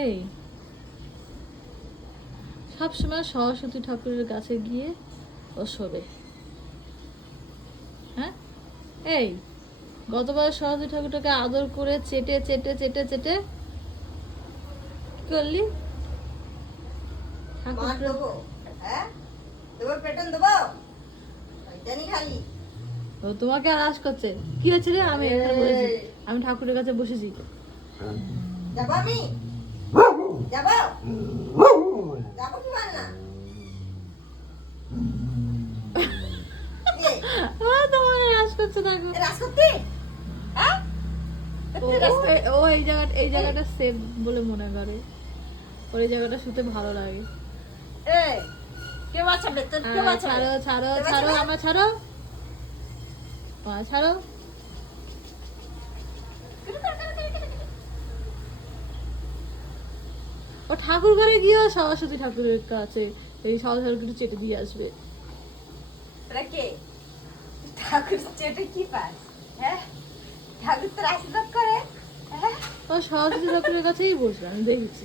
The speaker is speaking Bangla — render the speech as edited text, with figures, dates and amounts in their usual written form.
এই সবসময় সরস্বতী ঠাকুরের কাছে গিয়ে ও শোবে। হ্যাঁ, এই গতবার সরস্বতী ঠাকুরটাকে আদর করে চেটে চেটে চেটে চেটে কি করলি? ও তোমাকে আর আশ করছে। কি হয়েছে রে? আমি এখানে বসেছি, আমি ঠাকুরের কাছে বসেছি। তোমাকে আশ করছে না গো। ও এই জায়গাটা সেফ বলে মনে করে, ওর এই জায়গাটা শুতে ভালো লাগে। ছাড়ো ছাড়ো ছাড়ো, আমরা ছাড়ো, ছাড়ো। ও ঠাকুর ঘরে গিয়েও সরস্বতী ঠাকুরের কাছে এই সরস্বতী ঠাকুর চেটে দিয়ে আসবে। ঠাকুর চেটে কি পাস? হ্যাঁ, ঠাকুর তোর আশীর্বাদ করে। ও সরস্বতী ঠাকুরের কাছেই বসবে, আমি দেখেছি।